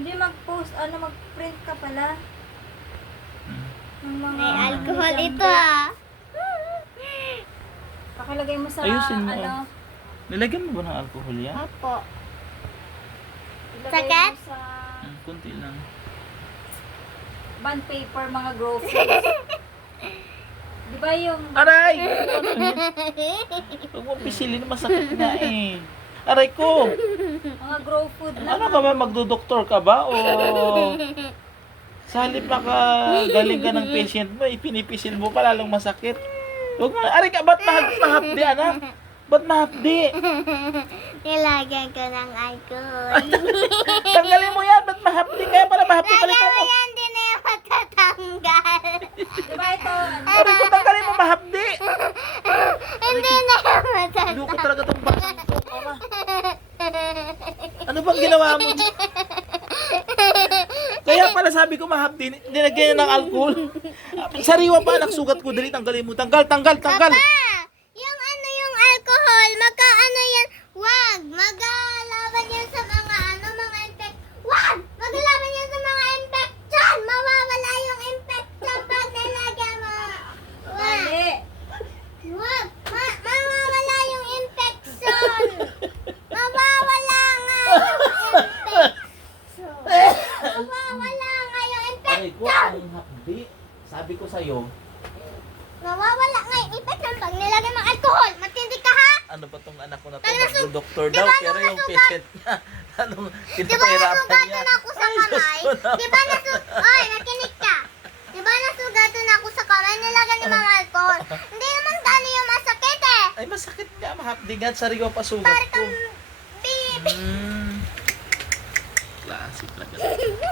Hindi mag-post, mag-print ka pala. Ng mga May alcohol jam ito break. ah. Pakilagay mo sa, Ayusin mo. Nilagyan mo ba ng alcohol yan? Opo. ilagay Sakit? mo sa Kunti lang. bond paper, mga groceries. Di ba yung... Aray! Ano yun? Huwag mo pisilin, masakit nga eh. Aray ko! Mga grow food na. Ano ka ba? Magdodoktor ka ba? O sa halip makagaling ka ng patient mo, ipinipisil mo pa lalong masakit. Huwag mo, aray ka, ba't mahapdi, anak? Ba't mahapdi? Nilagyan ko ng alcohol. Tanggalin mo yan, ba't mahapdi? Kaya para mahapdi Lagyan palitan mo mo. yan, di na yung matatanggal. Di ba ito? Aray ko, tanggalin mo, mahapdi. Hindi na yung Hindi ko matatanggal. talaga itong basang ito, mama. Ano bang ginawa mo? Kaya pala sabi ko mahapdi, nilagyan niya ng alcohol. Sariwa pa, anak, sugat ko. Dali, tanggalin mo. Tanggal. Papa, yung yung alcohol, yan, wag, maglalaban yan sa mga mga wag, maglalaban yan sa mga infection, mawawala yung infection pag nilagyan mo. Wag, Dali. wag, mawawala yung infection. Mawawala nga yung infection. Mawawala nga yung Aray ko, infection. ang hapdi. Sabi ko sa'yo, Mawawala nga yung infection pag nilagyan ng alcohol. Matindi ka ha? ano ba tong anak ko na to? Pag nasu- Magdo-doktor Di daw, ba pero nung yung nasugat- patient niya, anong Di ba pinapahirapan nasugatan niya? ako sa Ay, Diyos kamay? ko naman. Di ba Oy, nakinig ka. Di ba nasugatan ako sa kamay? Nilagyan ng mga alcohol. Hindi naman gano'n yung masakit eh. Ay, masakit nga, mahapdi nga, sariwa pa sugat Para ko. kang baby. Classic talaga.